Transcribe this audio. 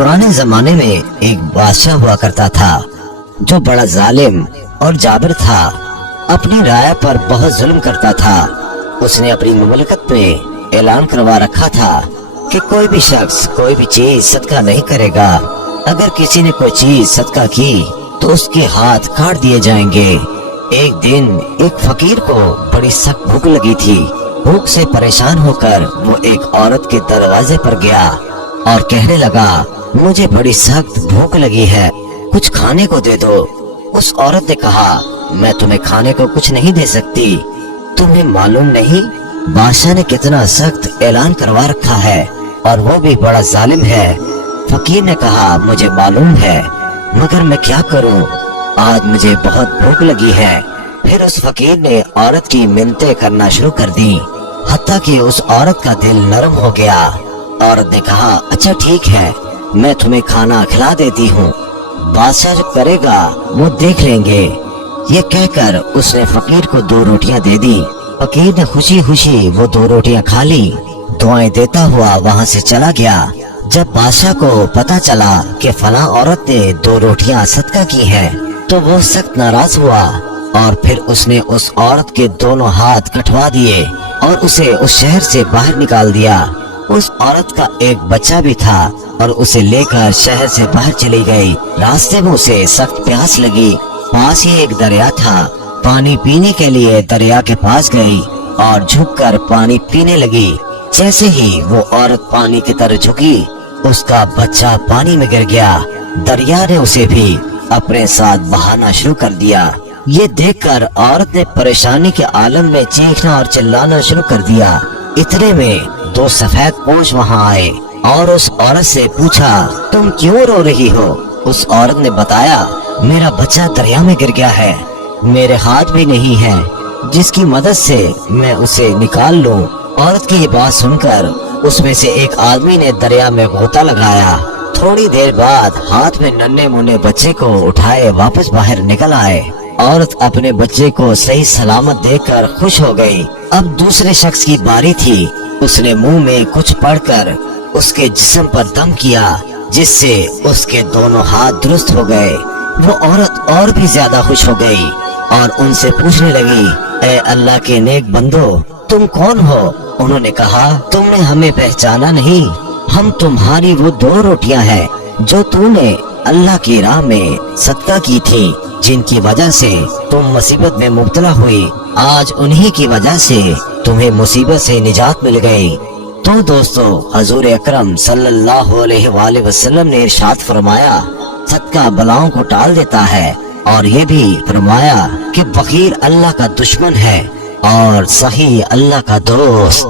पुराने जमाने में एक बादशाह हुआ करता था जो बड़ा जालिम और जाबिर था। अपनी राय पर बहुत जुल्म करता था। उसने अपनी मुमलकत में ऐलान करवा रखा था कि कोई भी शख्स कोई भी चीज सदका नहीं करेगा। अगर किसी ने कोई चीज सदका की तो उसके हाथ काट दिए जाएंगे। एक दिन एक फकीर को बड़ी सख्त भूख लगी थी। भूख से परेशान होकर वो एक औरत के दरवाजे पर गया और कहने लगा, मुझे बड़ी सख्त भूख लगी है, कुछ खाने को दे दो। उस औरत ने कहा, मैं तुम्हें खाने को कुछ नहीं दे सकती। तुम्हें मालूम नहीं बादशाह ने कितना सख्त ऐलान करवा रखा है और वो भी बड़ा जालिम है। फकीर ने कहा, मुझे मालूम है मगर मैं क्या करूं, आज मुझे बहुत भूख लगी है। फिर उस फकीर ने औरत की मिन्नतें करना शुरू कर दी, हत्ता कि उस औरत का दिल नरम हो गया। औरत ने कहा, अच्छा ठीक है, मैं तुम्हें खाना खिला देती हूँ, बादशाह जो करेगा वो देख लेंगे। ये कहकर उसने फकीर को 2 रोटियां दे दी। फकीर ने खुशी खुशी वो 2 रोटियां खा ली। दुआएं देता हुआ वहाँ से चला गया। जब बादशाह को पता चला कि फला औरत ने 2 रोटियां सदका की है तो वो सख्त नाराज हुआ और फिर उसने उस औरत के दोनों हाथ कटवा दिए और उसे उस शहर से बाहर निकाल दिया। उस औरत का एक बच्चा भी था और उसे लेकर शहर से बाहर चली गई। रास्ते में उसे सख्त प्यास लगी। पास ही एक दरिया था। पानी पीने के लिए दरिया के पास गई और झुककर पानी पीने लगी। जैसे ही वो औरत पानी की तरफ झुकी, उसका बच्चा पानी में गिर गया। दरिया ने उसे भी अपने साथ बहाना शुरू कर दिया। ये देखकर औरत ने परेशानी के आलम में चीखना और चिल्लाना शुरू कर दिया। इतने में 2 सफेद पोश वहाँ आए और उस औरत से पूछा, तुम क्यों रो रही हो? उस औरत ने बताया, मेरा बच्चा दरिया में गिर गया है, मेरे हाथ भी नहीं है जिसकी मदद से मैं उसे निकाल लूं। औरत की ये बात सुनकर उसमें से एक आदमी ने दरिया में गोता लगाया। थोड़ी देर बाद हाथ में नन्हे मुन्ने बच्चे को उठाए वापस बाहर निकल आए। औरत अपने बच्चे को सही सलामत देखकर खुश हो गई। अब दूसरे शख्स की बारी थी। उसने मुंह में कुछ पढ़कर उसके जिस्म पर दम किया, जिससे उसके दोनों हाथ दुरुस्त हो गए। वो औरत और भी ज्यादा खुश हो गई और उनसे पूछने लगी, ए अल्लाह के नेक बंदो, तुम कौन हो? उन्होंने कहा, तुमने हमें पहचाना नहीं, हम तुम्हारी वो 2 रोटियां हैं जो तूने अल्लाह की राह में सदका की थी, जिनकी वजह से तुम मुसीबत में मुब्तला हुई। आज उन्हीं की वजह से तुम्हें मुसीबत से निजात मिल गई। तो दोस्तों, हजूर अकरम सल्लल्लाहु अलैहि वसल्लम ने इरशाद फरमाया, सदका बलाओं को टाल देता है, और ये भी फरमाया कि फकीर अल्लाह का दुश्मन है और सही अल्लाह का दोस्त।